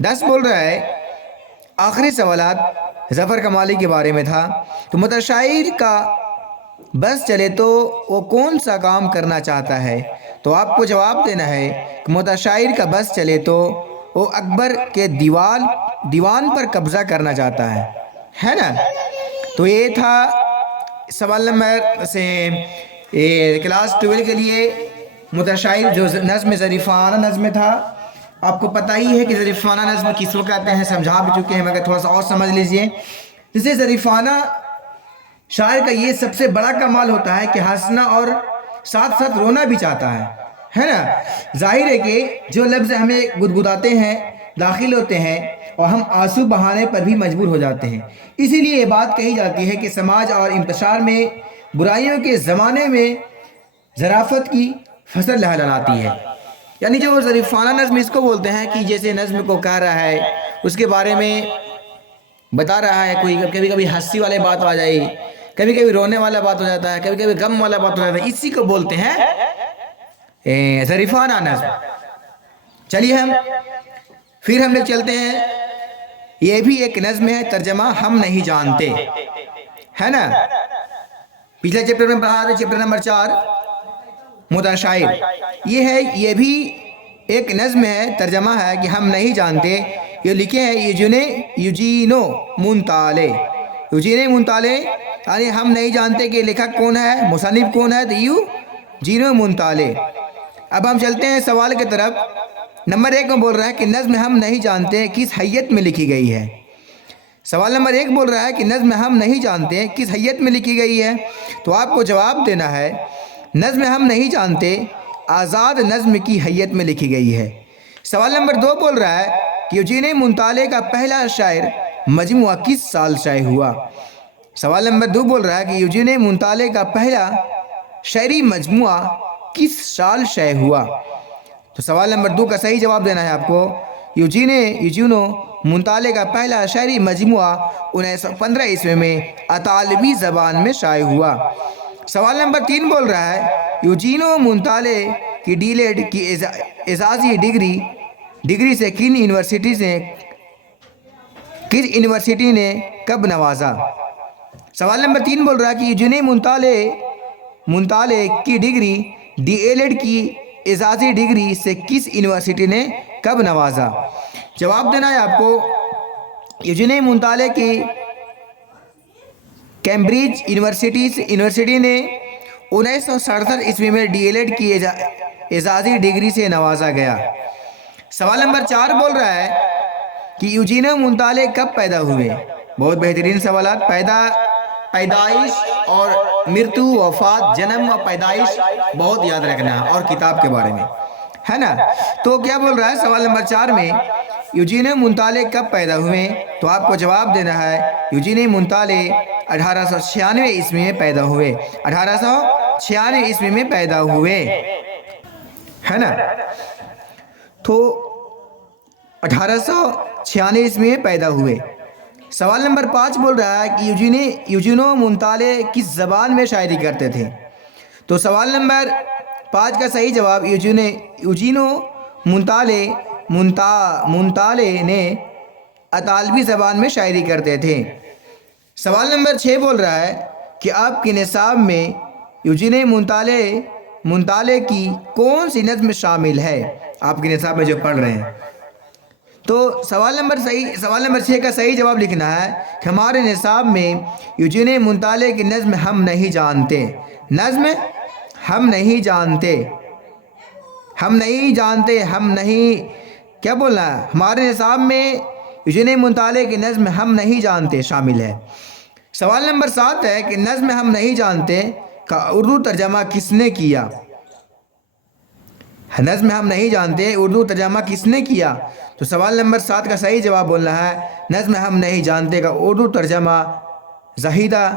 10 بول رہا ہے آخری سوالات ظفر کمالی کے بارے میں تھا. تو متشاعر کا بس چلے تو وہ کون سا کام کرنا چاہتا ہے؟ تو آپ کو جواب دینا ہے کہ متشاعر کا بس چلے تو وہ اکبر کے دیوان پر قبضہ کرنا چاہتا ہے نا. تو یہ تھا سوال نمبر سے کلاس 12 کے لیے متشاعر جو نظم ظریفانہ نظم تھا. آپ کو پتہ ہی ہے کہ ظریفانہ نظم کس کو کہتے ہیں، سمجھا بھی چکے ہیں مگر تھوڑا سا اور سمجھ لیجئے. جسے ظریفانہ شاعر کا یہ سب سے بڑا کمال ہوتا ہے کہ ہنسنا اور ساتھ ساتھ رونا بھی چاہتا ہے نا. ظاہر ہے کہ جو لفظ ہمیں گدگداتے ہیں، داخل ہوتے ہیں اور ہم آنسو بہانے پر بھی مجبور ہو جاتے ہیں. اسی لیے یہ بات کہی جاتی ہے کہ سماج اور انتشار میں برائیوں کے زمانے میں ظرافت کی فصل لہلہلاتی ہے. یعنی جو ظریفانہ نظم اس کو بولتے ہیں کہ جیسے نظم کو کہہ رہا ہے، اس کے بارے میں بتا رہا ہے، کوئی کبھی کبھی ہنسی والے بات آ جائے، کبھی کبھی رونے والا بات ہو جاتا ہے، کبھی کبھی غم والا بات ہو جاتا ہے، اسی کو بولتے ہیں ظریفانہ نظم. چلیے پھر ہم لوگ چلتے ہیں. یہ بھی ایک نظم ہے، ترجمہ ہم نہیں جانتے، ہے نا. پچھلے چیپٹر میں پڑھا تھا، چیپٹر نمبر 4 متشاعر. یہ بھی ایک نظم ہے، ترجمہ ہے کہ ہم نہیں جانتے. یہ لکھے ہیں یوجینو مونتالے. یوجینو مونتالے یعنی ہم نہیں جانتے کہ لکھک کون ہے، مصنف کون ہے، تو یوجینو مونتالے. اب ہم چلتے ہیں سوال کی طرف. نمبر 1 میں بول رہا ہے کہ نظم ہم نہیں جانتے کس حیت میں لکھی گئی ہے. سوال نمبر 1 بول رہا ہے کہ نظم ہم نہیں جانتے کس حیت میں لکھی گئی ہے. تو آپ کو جواب دینا ہے نظم ہم نہیں جانتے آزاد نظم کی حیت میں لکھی گئی ہے. سوال نمبر 2 بول رہا ہے کہ یوجینو مونتالے کا پہلا شعر مجموعہ کس سال شائع ہوا. سوال نمبر 2 بول رہا ہے کہ یوجینو مونتالے کا پہلا شعری مجموعہ کس سال شائع ہوا. تو سوال نمبر 2 کا صحیح جواب دینا ہے آپ کو. یوجینو مونتالے کا پہلا شعری مجموعہ 1915 عیسوی میں اطالوی زبان میں شائع ہوا. سوال نمبر 3 بول رہا ہے یوجینو مونتالے کی ڈی لیڈ کی اعزازی ڈگری سے کن یونیورسٹی نے کب نوازا. سوال نمبر 3 بول رہا ہے کہ یوجینو مونتالے کی ڈگری ڈی ایل کی اعزازی ڈگری سے کس یونیورسٹی نے کب نوازا. جواب دینا ہے آپ کو. یوجینو مونتالے کی کیمبرج یونیورسٹی نے 1967 عیسوی میں ڈی ایل ایڈ کی اعزازی ڈگری سے نوازا گیا. سوال نمبر 4 بول رہا ہے کہ یوجینو مونتالے کب پیدا ہوئے. بہت بہترین سوالات. پیدائش اور مرتو، وفات، جنم اور پیدائش بہت یاد رکھنا ہے اور کتاب کے بارے میں، ہے نا. تو کیا بول رہا ہے سوال نمبر 4 میں یوجینو مونتالے کب پیدا ہوئے. تو آپ کو جواب دینا ہے یوجینو مونتالے 1896 عیسوی میں پیدا ہوئے. 1896 عیسوی میں پیدا ہوئے، ہے نا. تو 1896 عیسوی میں پیدا ہوئے. سوال نمبر 5 بول رہا ہے کہ یوجینو مونتالے کس زبان میں شاعری کرتے تھے. تو سوال نمبر 5 کا صحیح جواب یوجینو مونتالے نے اطالوی زبان میں شاعری کرتے تھے. سوال نمبر 6 بول رہا ہے کہ آپ کے نصاب میں یوجینو مونتالے کی کون سی نظم شامل ہے، آپ کے نصاب میں جو پڑھ رہے ہیں. تو سوال نمبر 6 کا صحیح جواب لکھنا ہے کہ ہمارے نصاب میں یوجینو مونتالے کی نظم ہم نہیں جانتے. نظم ہم نہیں جانتے کیا بولنا ہے. ہمارے نصاب میں یوجینو مونتالے کی نظم ہم نہیں جانتے شامل ہے. سوال نمبر 7 ہے کہ نظم ہم نہیں جانتے کا اردو ترجمہ کس نے کیا. نظم ہم نہیں جانتے اردو ترجمہ کس نے کیا. تو سوال نمبر 7 کا صحیح جواب بولنا ہے نظم ہم نہیں جانتے کا اردو ترجمہ زاہدہ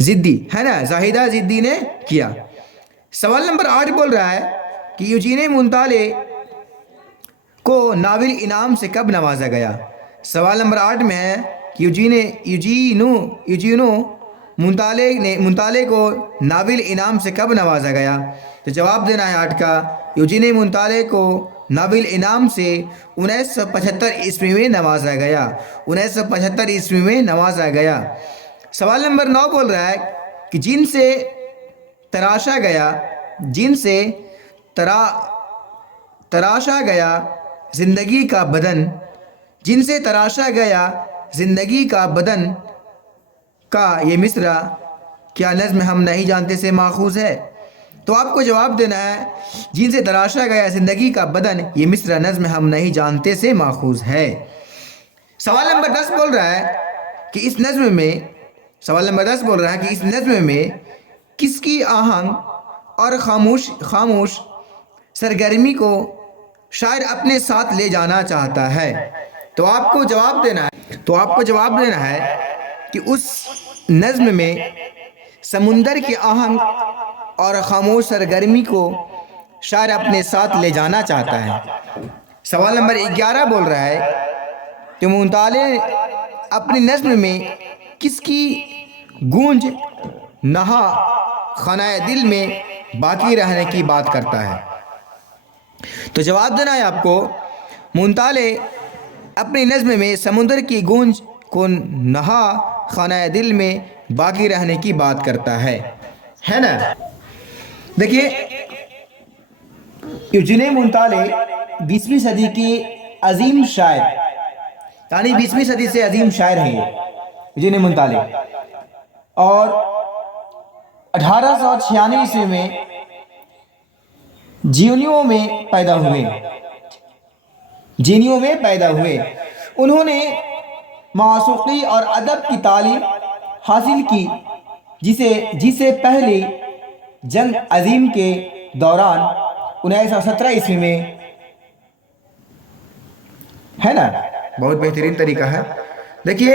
زدی ہے نا، زاہدہ زدی نے کیا. سوال نمبر 8 بول رہا ہے کہ یوجینو مونتالے کو ناول انعام سے کب نوازا گیا. سوال نمبر 8 میں ہے کہ یوجینو مونتالے کو ناول انعام سے کب نوازا گیا. تو جواب دینا ہے 8 کا، یوجین منطالع کو نوبل انعام سے 1975 عیسوی میں نوازا گیا، 1975 عیسوی میں نوازا گیا۔ سوال نمبر 9 بول رہا ہے کہ جن سے تراشا گیا تراشا گیا زندگی کا بدن، جن سے تراشا گیا زندگی کا بدن کا یہ مصرع کیا نظم ہم نہیں جانتے سے ماخوذ ہے؟ تو آپ کو جواب دینا ہے جن سے تراشا گیا زندگی کا بدن، یہ مصرع نظم ہم نہیں جانتے سے ماخوذ ہے۔ سوال نمبر 10 بول رہا ہے کہ اس نظم میں کس کی آہنگ اور خاموش سرگرمی کو شاعر اپنے ساتھ لے جانا چاہتا ہے؟ تو آپ کو جواب دینا ہے کہ اس نظم میں سمندر کی آہنگ اور خاموش سرگرمی کو شاعر اپنے ساتھ لے جانا چاہتا ہے۔ سوال نمبر 11 بول رہا ہے کہ منطالع اپنی نظم میں کس کی گونج نہا خانہ دل میں باقی رہنے کی بات کرتا ہے؟ تو جواب دینا ہے آپ کو، منطالع اپنی نظم میں سمندر کی گونج کو نہا خانہ دل میں باقی رہنے کی بات کرتا ہے نا؟ دیکھیے یوجین منطالع 20ویں صدی کے عظیم شاعر، یعنی 20ویں صدی سے عظیم شاعر ہیں یوجین منطالع، اور 1896 عیسوی میں جینیو میں پیدا ہوئے۔ انہوں نے موسیقی اور ادب کی تعلیم حاصل کی، جسے پہلی جنگ عظیم کے دوران 1917 عیسوی میں، ہے نا؟ بہت بہترین طریقہ ہے۔ دیکھیے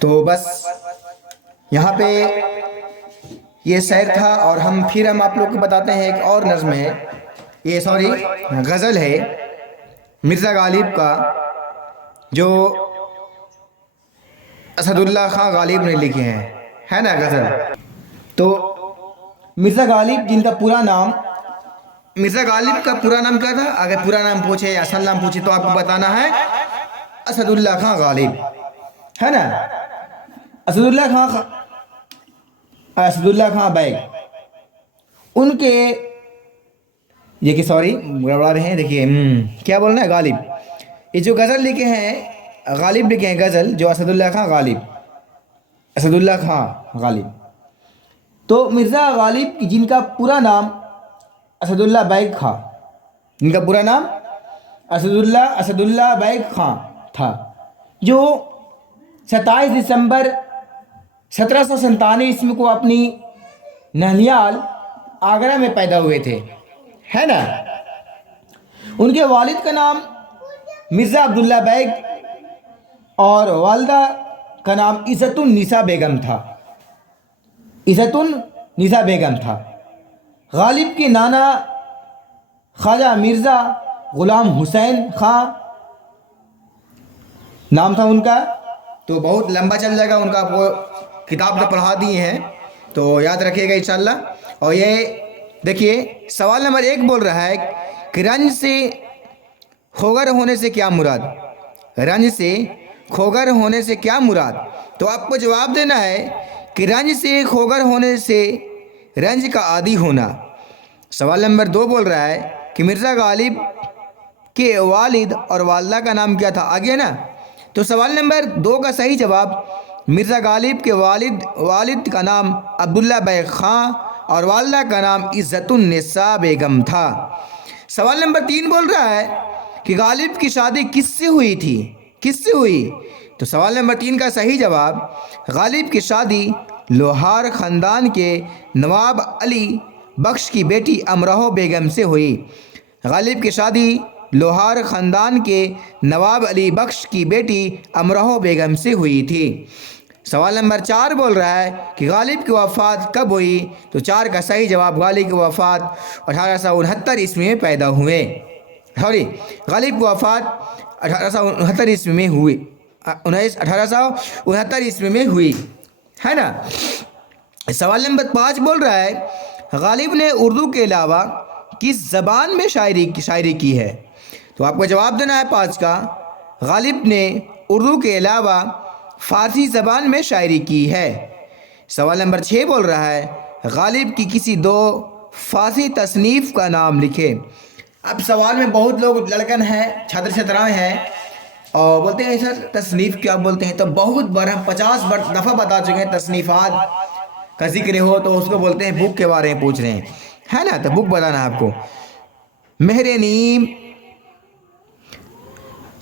تو بس یہاں پہ یہ شعر تھا، اور پھر ہم آپ لوگ کو بتاتے ہیں ایک اور نظم ہے، غزل ہے مرزا غالب کا، جو اسد اللہ خان غالب نے لکھے ہیں، ہے نا غزل؟ تو مرزا غالب جن کا پورا نام، مرزا غالب کا پورا نام کیا تھا؟ اگر پورا نام پوچھے یا اصل نام پوچھے تو آپ کو بتانا ہے اسد اللہ خان غالب، ہے نا؟ اسد اللہ خان بیگ، ان کے گڑبڑا رہے ہیں، دیکھیے کیا بولنا ہے، غالب، یہ جو غزل لکھے ہیں، غالب لکھے ہیں غزل، جو اسد اللہ خان غالب، تو مرزا غالب جن کا پورا نام اسد اللہ بیگ تھا، جن کا پورا نام اسد اللہ بیگ خان تھا، جو 27 دسمبر 1797 عیسوی کو اپنی نہنیال آگرہ میں پیدا ہوئے تھے، ہے نا؟ ان کے والد کا نام مرزا عبداللہ بیگ اور والدہ کا نام عزت النساء بیگم تھا۔ غالب کے نانا خواجہ مرزا غلام حسین خان نام تھا ان کا، تو بہت لمبا چل جائے گا، ان کا آپ کو کتاب تو پڑھا دیے ہیں، تو یاد رکھیے گا انشاءاللہ۔ اور یہ دیکھیے سوال نمبر 1 بول رہا ہے کہ رنج سے کھوگر ہونے سے کیا مراد؟ تو آپ کو جواب دینا ہے کہ رنج سے کھوگر ہونے سے رنج کا عادی ہونا۔ سوال نمبر 2 بول رہا ہے کہ مرزا غالب کے والد اور والدہ کا نام کیا تھا؟ آگے نا؟ تو سوال نمبر 2 کا صحیح جواب مرزا غالب کے والد کا نام عبداللہ بیگ خان اور والدہ کا نام عزت النساء بیگم تھا۔ سوال نمبر 3 بول رہا ہے کہ غالب کی شادی کس سے ہوئی؟ تو سوال نمبر 3 کا صحیح جواب غالب کی شادی لوہار خاندان کے نواب علی بخش کی بیٹی امرہو بیگم سے ہوئی۔ غالب کی شادی لوہار خاندان کے نواب علی بخش کی بیٹی امرہو بیگم سے ہوئی تھی۔ سوال نمبر 4 بول رہا ہے کہ غالب کی وفات کب ہوئی؟ تو 4 کا صحیح جواب غالب کی وفات 1869 عیسوی میں پیدا ہوئے، غالب کی وفات 1869 عیسوی میں ہوئی، 1869 عیسوی میں ہوئی، ہے نا؟ سوال نمبر 5 بول رہا ہے غالب نے اردو کے علاوہ کس زبان میں شاعری کی ہے؟ تو آپ کو جواب دینا ہے 5 کا۔ غالب نے اردو کے علاوہ فارسی زبان میں شاعری کی ہے۔ سوال نمبر 6 بول رہا ہے غالب کی کسی 2 فارسی تصنیف کا نام لکھے۔ اب سوال میں بہت لوگ لڑکن ہیں، چھاتر چھاترائیں ہیں اور بولتے ہیں سر تصنیف کیا بولتے ہیں، تو بہت بار ہم 50 دفعہ بتا چکے ہیں تصنیفات کا ذکر ہو تو اس کو بولتے ہیں بک کے بارے میں پوچھ رہے ہیں، ہے نا؟ تو بک بتانا ہے آپ کو۔ مہر نیم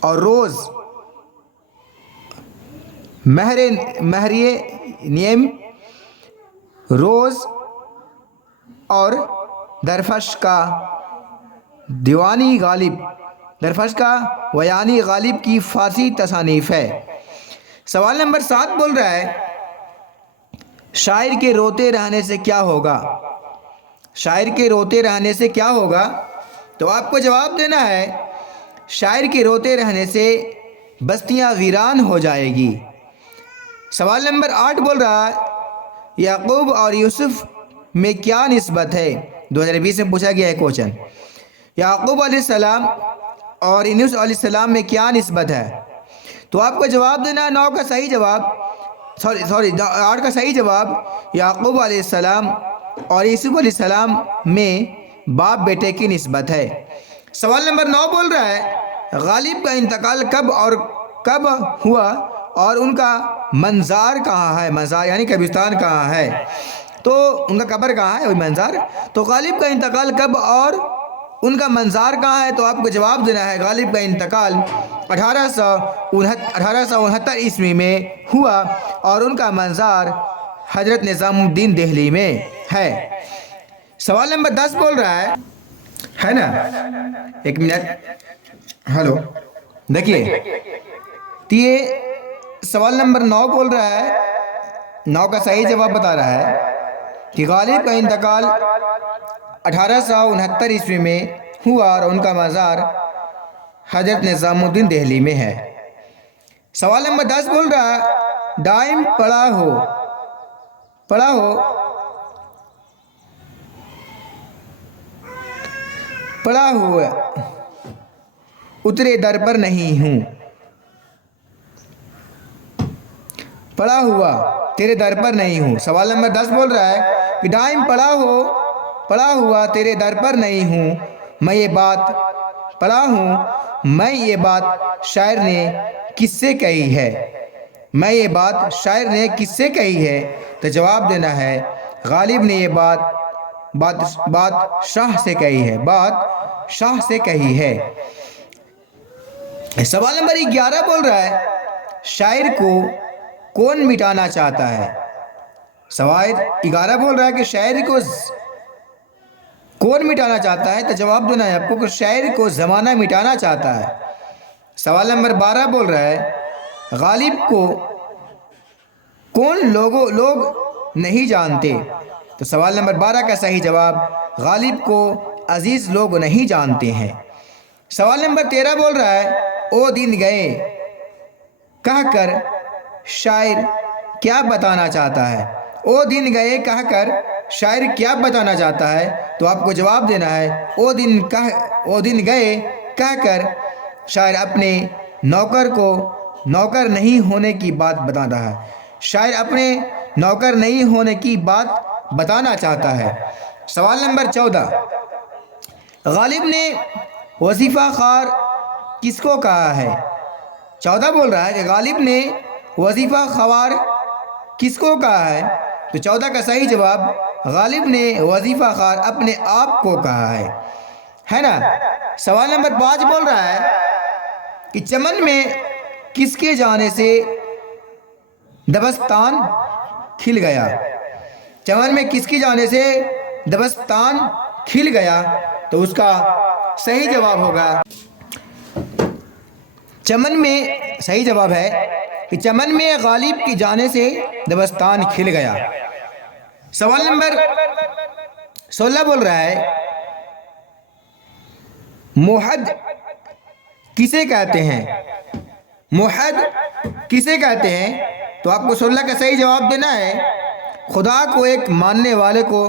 اور روز، مہر نیم، روز اور درفش کا دیوانی غالب، درفش کا ویانی غالب کی فارسی تصانیف ہے۔ سوال نمبر 7 بول رہا ہے شاعر کے روتے رہنے سے کیا ہوگا؟ شاعر کے روتے رہنے سے کیا ہوگا؟ تو آپ کو جواب دینا ہے شاعر کے روتے رہنے سے بستیاں ویران ہو جائے گی۔ سوال نمبر 8 بول رہا ہے یعقوب اور یوسف میں کیا نسبت ہے؟ 2020 میں پوچھا گیا ہے کوشچن۔ یعقوب علیہ السلام اور یونس علیہ السلام میں کیا نسبت ہے؟ تو آپ کو جواب دینا ہے 9 کا صحیح جواب، 8 کا صحیح جواب یعقوب علیہ السلام اور یوسف علیہ السلام میں باپ بیٹے کی نسبت ہے۔ سوال نمبر 9 بول رہا ہے غالب کا انتقال کب ہوا اور ان کا منظار کہاں ہے؟ منظار یعنی قبرستان کہاں ہے؟ تو ان کا قبر کہاں ہے؟ وہی منظار۔ تو غالب کا انتقال کب اور ان کا منظار کہاں ہے؟ تو آپ کو جواب دینا ہے غالب کا انتقال 1869 عیسوی میں ہوا اور ان کا منظار حضرت نظام الدین دہلی میں ہے۔ سوال نمبر 10 بول رہا ہے نا؟ 1 منٹ، ہلو دیکھیے، یہ سوال نمبر 9 بول رہا ہے، 9 کا صحیح جواب بتا رہا ہے کہ غالب کا انتقال 1869 عیسوی میں ہوا اور ان کا مزار حضرت نظام الدین دہلی میں ہے۔ سوال نمبر 10 بول رہا ہے دائم پڑا ہوا اترے در پر نہیں ہوں، پڑا ہوا تیرے در پر نہیں ہوں۔ سوال نمبر 10 بول رہا ہے کہ دائم پڑا ہوا تیرے در پر نہیں ہوں، میں یہ بات پڑا ہوں، میں یہ بات شاعر نے کس سے کہی ہے؟ میں یہ بات شاعر نے کس سے کہی ہے؟ تو جواب دینا ہے غالب نے یہ بات شاہ سے کہی ہے، بات شاہ سے کہی ہے۔ سوال نمبر 11 بول رہا ہے شاعر کو کون مٹانا چاہتا ہے؟ سوال 11 بول رہا ہے کہ شاعر کو کون مٹانا چاہتا ہے؟ تو جواب دینا ہے آپ کو کہ شاعر کو زمانہ مٹانا چاہتا ہے۔ سوال نمبر 12 بول رہا ہے غالب کو کون لوگ نہیں جانتے؟ تو سوال نمبر 12 کا صحیح جواب غالب کو عزیز لوگ نہیں جانتے ہیں۔ سوال نمبر 13 بول رہا ہے او دن گئے کہہ کر شاعر کیا بتانا چاہتا ہے؟ او دن گئے کہہ کر شاعر کیا بتانا چاہتا ہے؟ تو آپ کو جواب دینا ہے او دن گئے کہہ کر شاعر اپنے نوکر کو نوکر نہیں ہونے کی بات بتاتا ہے، شاعر اپنے نوکر نہیں ہونے کی بات بتانا چاہتا ہے۔ سوال نمبر 14 غالب نے وظیفہ خوار کس کو کہا ہے؟ 14 بول رہا ہے کہ غالب نے وظیفہ خوار کس کو کہا ہے؟ تو 14 کا صحیح جواب غالب نے وظیفہ خوار اپنے آپ کو کہا ہے نا؟ سوال نمبر 5 بول رہا ہے کہ چمن میں کس کے جانے سے دبستان کھل گیا؟ چمن میں کس کی جانے سے دبستان کھل گیا؟ تو اس کا صحیح جواب ہوگا چمن میں، صحیح جواب ہے کہ چمن میں غالب کی جانے سے دبستان کھل گیا۔ سوال نمبر 16 بول رہا ہے موحد کسے کہتے ہیں؟ موحد کسے کہتے ہیں؟ تو آپ کو 16 کا صحیح جواب دینا ہے خدا کو ایک ماننے والے کو